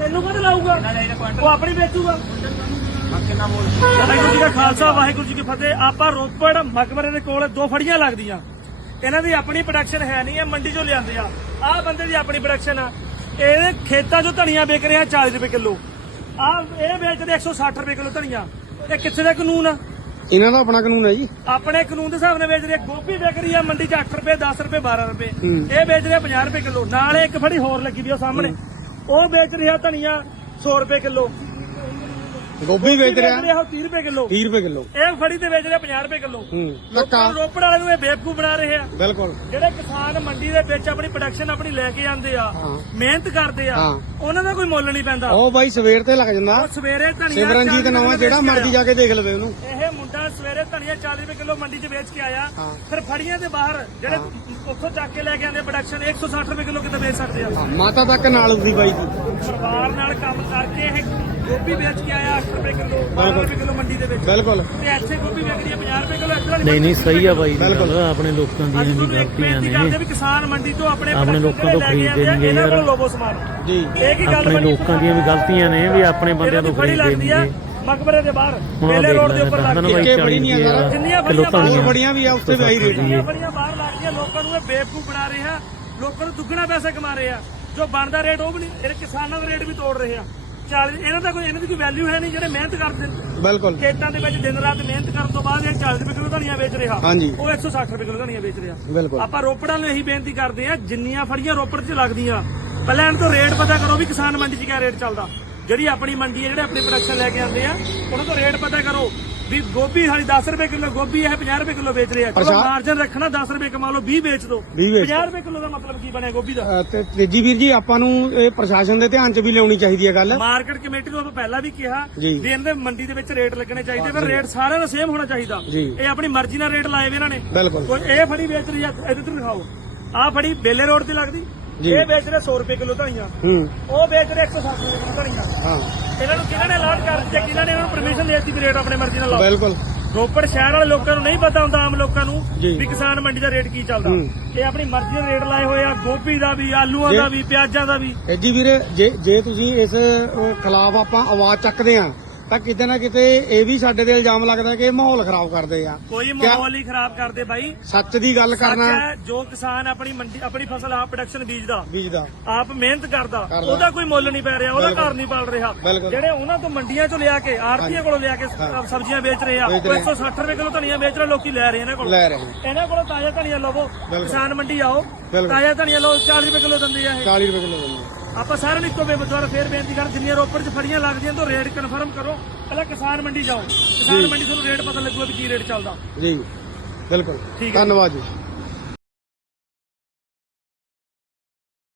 ਤੈਨੂੰ ਕਦ ਲਾਊਗਾ? ਉਹ ਆਪਣੀ ਵੇਚੂਗਾ। ਵਾਹਿਗੁਰੂ ਜੀ ਦਾ ਖਾਲਸਾ ਵਾਹਿਗੁਰੂ ਜੀ ਕੀ ਫਤਿਹ। ਆਪਾਂ ਰੋਪੜ ਮਕਬਰੇ ਦੇ ਕੋਲ ਦੋ ਫੜੀਆਂ ਲੱਗਦੀਆਂ। ਇਹਨਾਂ ਦੀ ਆਪਣੀ ਪ੍ਰੋਡਕਸ਼ਨ ਹੈ ਨਹੀਂ ਇਹ ਮੰਡੀ ਚੋਂ ਲਿਆਂਦੇ ਆ। ਆਹ ਬੰਦੇ ਦੀ ਆਪਣੀ ਪ੍ਰੋਡਕਸ਼ਨ ਆ। ਇਹਦੇ ਖੇਤਾਂ 'ਚੋਂ ਧਨੀਆ ਵਿਕ ਰਿਹਾ 40 ਰੁਪਏ ਕਿਲੋ। ਆ ਇਹ ਵੇਚਦੇ 160 ਰੁਪਏ ਕਿਲੋ ਧਨੀਆ। ਇਹ ਕਿੱਥੇ ਦਾ ਕਾਨੂੰਨ ਆ? ਇਹਨਾਂ ਦਾ ਆਪਣਾ ਕਾਨੂੰਨ ਹੈ ਜੀ। ਆਪਣੇ ਕਾਨੂੰਨ ਦੇ ਹਿਸਾਬ ਨਾਲ ਵੇਚ ਰਹੇ। ਗੋਭੀ ਵਿਕ ਰਹੀ ਆ ਮੰਡੀ 'ਚ 8 ਰੁਪਏ 10 ਰੁਪਏ 12 ਰੁਪਏ। ਇਹ ਵੇਚ ਰਿਹਾ 50 ਰੁਪਏ ਕਿਲੋ। ਨਾਲ ਇੱਕ ਫੜੀ ਹੋਰ ਲੱਗੀ ਵੀ ਉਹ ਸਾਹਮਣੇ। ਉਹ ਵੇਚ ਰਿਹਾ ਧਨੀਆ? 100 ਰੁਪਏ ਕਿਲੋ। ਗੋਭੀ ਵੇਚ ਰਿਹਾ। ਰਿਹਾ ਉਹ 30 ਰੁਪਏ ਕਿਲੋ। 30 ਰੁਪਏ ਕਿਲੋ। ਇਹ ਫੜੀ ਤੇ ਵੇਚ ਰਿਹਾ 50 ਰੁਪਏ ਕਿਲੋ। ਹੂੰ। ਲੋਕਾਂ ਰੋਪੜ ਵਾਲੇ ਨੂੰ ਇਹ ਬੇਵਕੂਫ ਬਣਾ ਰਹੇ ਆ। ਬਿਲਕੁਲ। ਜਿਹੜੇ ਕਿਸਾਨ ਮੰਡੀ ਦੇ ਵਿੱਚ ਆਪਣੀ ਪ੍ਰੋਡਕਸ਼ਨ ਆਪਣੀ ਲੈ ਕੇ ਆਉਂਦੇ ਆ ਹਾਂ। ਮਿਹਨਤ ਕਰਦੇ ਆ ਹਾਂ। ਉਹਨਾਂ ਦਾ ਕੋਈ ਮੁੱਲ ਨਹੀਂ ਪੈਂਦਾ। ਉਹ ਬਾਈ ਸਵੇਰ ਤੇ ਲੱਗ ਜਾਂਦਾ। ਉਹ ਸਵੇਰੇ ਧਨੀਆ ਸਿਮਰਨਜੀਤ 40 ਨਵਾਂ ਰੁਪਏ ਜਿਹੜਾ ਮਰਜ਼ੀ ਜਾ ਕੇ ਦੇਖ ਲਵੇ ਉਹਨੂੰ। ਇਹ ਮੁੰਡਾ ਸਵੇਰੇ ਧਨੀਆ 40 ਰੁਪਏ ਕਿਲੋ ਮੰਡੀ 'ਚ ਵੇਚ ਕੇ ਆਇਆ। ਫਿਰ ਫੜੀਆਂ ਦੇ ਬਾਹਰ ਜਿਹੜੇ ਉੱਥੋਂ ਚੱਕ ਕੇ ਲੈ ਕੇ ਆਉਂਦੇ ਪ੍ਰੋਡਕਸ਼ਨ 160 ਰੁਪਏ ਕਿਲੋ ਕਿਤੇ ਵੇਚ ਸਕਦੇ ਆ। ਮਾਤਾ ਤੱਕ ਨਾਲ ਹੁੰਦੀ ਬਾਈ ਦੀ ਪਰਿਵਾਰ ਨਾਲ ਕੰਮ ਕਰਕੇ ਇਹ ਗੋਭੀ ਵੇਚ ਕੇ ਆਇਆ 8 ਰੁਪਏ ਕਿਲੋ 12 ਰੁਪਏ ਕਿਲੋ ਮੰਡੀ ਦੇ ਵਿੱਚ। ਬਿਲਕੁਲ। ਤੇ ਇੱਥੇ ਗੋਭੀ ਵਿਕ ਰਹੀ ਹੈ 50 ਰੁਪਏ ਕਿਲੋ ਇੱਧਰ ਨਹੀਂ ਨਹੀਂ ਸਹੀ ਆ ਬਾਈ ਬਿਲਕੁਲ। ਆਪਣੇ ਲੋਕਾਂ ਦੀਆਂ ਵੀ ਗਲਤੀਆਂ ਬੇਨਤੀ ਕਰਦੇ ਨੇ ਵੀ ਕਿਸਾਨ ਮੰਡੀ ਤੋਂ ਆਪਣੇ ਆਪਣੇ ਲੋਕਾਂ ਤੋਂ ਖਰੀਦਦੇ ਯਾਰ। ਲੋਬੋ ਸਮਾਨ ਜੀ। ਇਹ ਕੀ ਗੱਲ ਆਪਣੇ ਬਣੀ? ਲੋਕਾਂ ਦੀਆਂ ਵੀ ਗਲਤੀਆਂ ਨੇ ਵੀ ਆਪਣੇ ਬੰਦਿਆਂ ਤੋਂ ਖਰੀਦਦੇ ਲੱਗਦੀ ਆ ਨਹੀਂਗੇ ਮਕਬਰੇ ਦੇ ਬਾਹਰ ਮੇਲੇ ਰੋਡ ਦੇ ਉੱਪਰ ਲੱਗ ਕੇ ਬੜੀ 40 ਨਹੀਂ ਆ। ਜਿੰਨੀਆਂ ਹੋਰ ਬੜੀਆਂ ਵੀ ਆ ਉੱਥੇ ਵੀ ਆਹੀ ਰੇਟ ਜੀ। ਇਹ ਬੜੀਆਂ ਬਾਹਰ ਲੱਗਦੀਆਂ ਲੋਕਾਂ ਨੂੰ ਇਹ ਬੇਵਕੂਫ ਬਣਾ ਰਹੇ ਆ। ਲੋਕਾਂ ਨੂੰ ਦੁੱਗਣਾ ਪੈਸਾ ਕਮਾ ਰਹੇ ਆ। ਜੋ ਬਣਦਾ ਰੇਟ ਉਹ ਵੀ ਨਹੀਂ ਇਹ ਕਿਸਾਨਾਂ ਦਾ ਰੇਟ ਵੀ ਤੋੜ ਰਹੇ ਆ। 40 ਇਹਨਾਂ ਦਾ ਕੋਈ ਇਹਨਾਂ ਦੀ ਕੋਈ ਵੈਲਿਊ ਹੈ ਨਹੀਂ ਜਿਹੜੇ ਮਿਹਨਤ ਕਰਦੇ ਨੇ। ਬਿਲਕੁਲ। ਖੇਤਾਂ ਦੇ ਵਿੱਚ ਦਿਨ ਰਾਤ ਮਿਹਨਤ ਕਰਨ ਤੋਂ ਬਾਅਦ ਇਹ 40 ਰੁਪਏ ਕਿਲੋ ਧਨੀਆ ਵੇਚ ਰਿਹਾ। ਹਾਂਜੀ। ਉਹ 160 ਰੁਪਏ ਕਿਲੋ ਧਨੀਆ ਵੇਚ ਰਿਹਾ। ਬਿਲਕੁਲ। ਆਪਾਂ ਰੋਪੜਾਂ ਨੂੰ ਇਹੀ ਬੇਨਤੀ ਕਰਦੇ ਆ ਜਿੰਨੀਆਂ ਫੜੀਆਂ ਰੋਪੜ 'ਚ ਲੱਗਦੀਆਂ। ਪਹਿਲਾਂ ਇਹਨਾਂ ਤੋਂ ਰੇਟ ਪਤਾ ਕਰੋ ਵੀ ਕਿਸਾਨ ਮੰਡੀ 'ਚ ਕਿਆ ਰੇਟ ਚੱਲਦਾ। ਜਿਹੜੀ ਆਪਣੀ ਮੰਡੀ ਹੈ ਜਿਹੜੇ ਆਪਣੀ ਪ੍ਰੋਡਕਸ਼ਨ ਲੈ ਕੇ ਆਉਂਦੇ ਆ ਉਹਨਾਂ ਤੋਂ ਰੇਟ ਪਤਾ ਕਰੋ ਵੀ ਗੋਭੀ ਹਾਲੀ 10 ਰੁਪਏ ਕਿਲੋ ਗੋਭੀ ਇਹ 50 ਰੁਪਏ ਕਿਲੋ ਵੇਚ ਰਿਹਾ। ਚਲੋ ਪ੍ਰਸ਼ਾ- ਮਾਰਜਨ ਰੱਖਣਾ 10 ਰੁਪਏ ਕਮਾ ਲਓ 20 ਵੇਚ ਦਿਓ 20 ਵੇਚ 50 ਰੁਪਏ ਕਿਲੋ ਦਾ ਮਤਲਬ ਕੀ ਬਣਿਆ ਗੋਭੀ ਦਾ? ਤੇ ਤੀਜੀ ਵੀਰ ਜੀ ਆਪਾਂ ਨੂੰ ਇਹ ਪ੍ਰਸ਼ਾਸਨ ਦੇ ਧਿਆਨ 'ਚ ਵੀ ਲਿਆਉਣੀ ਚਾਹੀਦੀ ਹੈ ਗੱਲ। ਮਾਰਕੀਟ ਕਮੇਟੀ ਨੂੰ ਆਪਾਂ ਪਹਿਲਾਂ ਵੀ ਕਿਹਾ। ਵੀ ਇਹਨਾਂ ਦੇ ਮੰਡੀ ਦੇ ਵਿੱਚ ਰੇਟ ਲੱਗਣੇ ਚਾਹੀਦੇ ਪਰ ਰੇਟ ਸਾਰਿਆਂ ਦਾ ਸੇਮ ਹੋਣਾ ਚਾਹੀਦਾ। ਇਹ ਆਪਣੀ ਮਰਜ਼ੀ ਨਾਲ ਰੇਟ ਲਾਏ ਵੇ ਇਹਨਾਂ ਨੇ। ਬਿਲਕੁਲ। ਕੋਈ ਇਹ ਫੜੀ ਵੇਚ ਰਹੀ ਆ ਇਹਦੇ ਤੋਂ ਦਿਖਾਓ। ਆਹ ਫੜੀ ਬੇਲੇ ਰੋਡ ਤੇ ਲੱਗਦੀ। ਜੀ। ਇਹ ਵੇਚ ਰਿਹਾ 100 ਰੁਪਏ ਕਿਲੋ ਧਨੀਆ ਹੂੰ। ਉਹ ਵੇਚ ਰਿਹਾ 160 ਰੁਪਏ ਕਿਲੋ ਧਨੀਆ ਹਾਂ। ਇਹਨਾਂ ਨੂੰ ਕਿਹਨਾਂ ਨੇ ਐਲਾਨ ਕਰ ਦਿੱਤਾ? ਕਿਹਨਾਂ ਨੇ ਇਹਨਾਂ ਨੂੰ ਪਰਮਿਸ਼ਨ ਦੇ ਦਿੱਤੀ ਵੀ ਰੇਟ ਆਪਣੇ ਮਰਜ਼ੀ ਨਾਲ ਲਾਓ। ਬਿਲਕੁਲ। ਰੋਪੜ ਸ਼ਹਿਰ ਵਾਲੇ ਲੋਕਾਂ ਨੂੰ ਨਹੀਂ ਪਤਾ ਹੁੰਦਾ ਆਮ ਲੋਕਾਂ ਨੂੰ ਜੀ। ਵੀ ਕਿਸਾਨ ਮੰਡੀ ਦਾ ਰੇਟ ਕੀ ਚੱਲਦਾ। ਹੂੰ। ਇਹ ਆਪਣੀ ਮਰਜ਼ੀ ਨਾਲ ਰੇਟ ਲਾਏ ਹੋਏ ਆ ਗੋਭੀ ਦਾ ਵੀ ਆਲੂਆਂ ਦਾ ਵੀ ਪਿਆਜ਼ਾਂ ਦਾ ਵੀ। ਇਹ ਜੀ ਵੀਰੇ ਜੇ ਜੇ ਤੁਸੀਂ ਇਸ ਖਿਲਾਫ ਆਪਾਂ ਆਵਾਜ਼ ਚੱਕਦੇ ਆ ਤਾਂ ਕਿਤੇ ਨਾ ਕਿਤੇ ਇਹ ਵੀ ਸਾਡੇ ਤੇ ਇਲਜ਼ਾਮ ਲੱਗਦਾ ਕਿ ਇਹ ਮਾਹੌਲ ਖਰਾਬ ਕਰਦੇ ਆ ਕੋਈ ਕਿਆ- ਮਾਹੌਲ ਹੀ ਖਰਾਬ ਕਰਦੇ ਬਾਈ ਸੱਚ ਦੀ ਗੱਲ ਕਰਨਾ ਜੋ ਕਿਸਾਨ ਆਪਣੀ ਮੰਡੀ ਆਪਣੀ ਫਸਲ ਆਪ ਪ੍ਰੋਡਕਸ਼ਨ ਬੀਜਦਾ ਬੀਜਦਾ ਆਪ ਮਿਹਨਤ ਕਰਦਾ ਕਰਦਾ। ਉਹਦਾ ਕੋਈ ਮੁੱਲ ਨਹੀਂ ਪੈ ਰਿਹਾ ਉਹਦਾ। ਘਰ ਨਹੀਂ ਪਾਲ ਰਿਹਾ ਬਿਲਕੁਲ। ਜਿਹੜੇ ਉਹਨਾਂ ਤੋਂ ਮੰਡੀਆਂ ਚੋਂ ਲਿਆ ਕੇ ਆੜਤੀਆਂ ਕੋਲੋਂ ਲਿਆ ਕੇ। ਸਬਜ਼ੀਆਂ ਵੇਚ ਰਹੇ ਆ ਵੇਚ ਰਹੇ ਆ। 160 ਰੁਪਏ ਕਿਲੋ ਧਨੀਆ ਵੇਚ ਰਹੇ ਲੋਕੀ ਲੈ ਰਹੇ ਇਹਨਾਂ ਕੋਲ ਲੈ ਰਹੇ ਇਹਨਾਂ ਕੋਲੋਂ ਤਾਜ਼ਾ ਧਨੀਆ ਲਵੋ ਬਿਲਕੁਲ। ਕਿਸਾਨ ਮੰਡੀ ਆਓ ਬਿਲਕੁਲ। ਤਾਜ਼ਾ ਧਨੀਆ ਲਓ 40 ਰੁਪਏ ਕਿਲੋ ਦਿੰਦੇ ਆ ਇਹ 40 ਰੁਪਏ ਕਿਲੋ ਦਿੰਦੇ ਆਪਾਂ ਸਾਰਿਆਂ ਨੂੰ ਇੱਕੋ ਬੇਬਦਵਾਰ ਫੇਰ ਬੇਨਤੀ ਕਰ ਜਿੰਨੀਆਂ ਰੋਪੜ 'ਚ ਫੜੀਆਂ ਲੱਗਦੀਆਂ ਤਾਂ ਰੇਟ ਕਨਫਰਮ ਕਰੋ। ਪਹਿਲਾਂ ਕਿਸਾਨ ਮੰਡੀ ਜਾਓ। ਕਿਸਾਨ ਮੰਡੀ ਤੁਹਾਨੂੰ ਰੇਟ ਪਤਾ ਲੱਗੂਗਾ ਵੀ ਕੀ ਰੇਟ ਚੱਲਦਾ। ਜੀ ਬਿਲਕੁਲ। ਠੀਕ ਹੈ। ਧੰਨਵਾਦ ਜੀ।